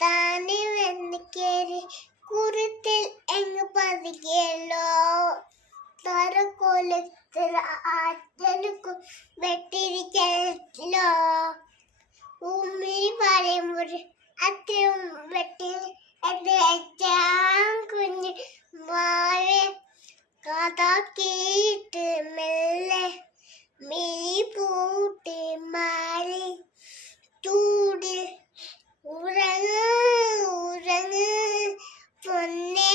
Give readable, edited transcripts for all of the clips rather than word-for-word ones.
താനെ വന്ന് കേറി കുരുത്തിൽ എങ്ങ് പതിയല്ലോ തറക്കോലത്തിൽ ആറ്റലുക്കും വെട്ടിരിക്കല്ലോ ഉമ്മി പറയുമ്പോൾ അത്രയും വെട്ടി കുഞ്ഞ് വാഴ കഥ കേട്ട് മെല്ലെ മിഴി പൂട്ടി മാറി ചൂടിൽ ഉറങ്ങ് ഉറങ്ങ് പൊന്നെ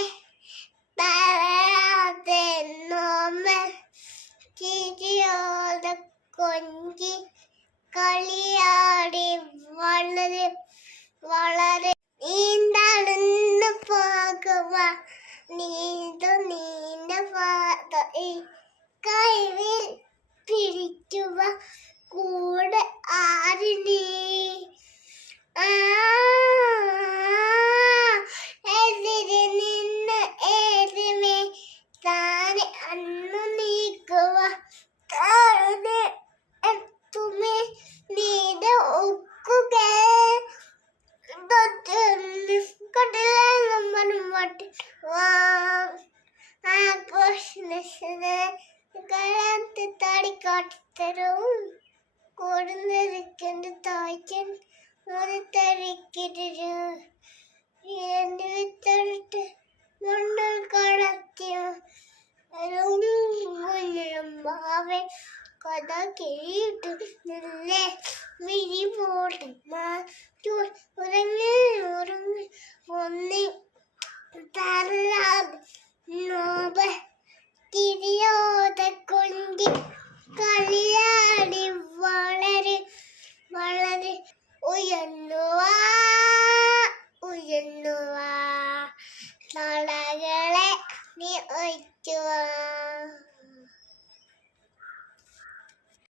പറയാതെ നോമൽ ചിരിയോടെ കൊഞ്ചി കളിയാടി വളരെ വളരെ നീന്താടുന്നു പോകുക നീണ്ട പാത കൈവിൽ പിടിക്കുക കൂടെ ആരിനീ എതിരെ നിന്ന് ഏതുമേ താനെ അന്നു നീക്കുക താഴെ എത്തുമേ നീടെ ഒക്കുക തടിക്കാട്ടിത്തരവും കൊടുന്നിരിക്കേണ്ട തായ്ക്കൻ ഒരു തരിക്കിടരു എന്റെ വിത്തടിട്ട് മണ്ണിൽ കടത്തിയ മാവൻ കഥ കേട്ടു നിന്നെ വിരി പോട്ട് ഉറങ്ങി ഉറങ്ങി ഒന്നി തരാതെ നോബ തിരിയോടെ കൊണ്ടി കളിയാടി വളരെ വളരെ ഉയർന്നുവാ ഉയർന്നുവാ തളകളെ നീ ഒഴിച്ചുവാ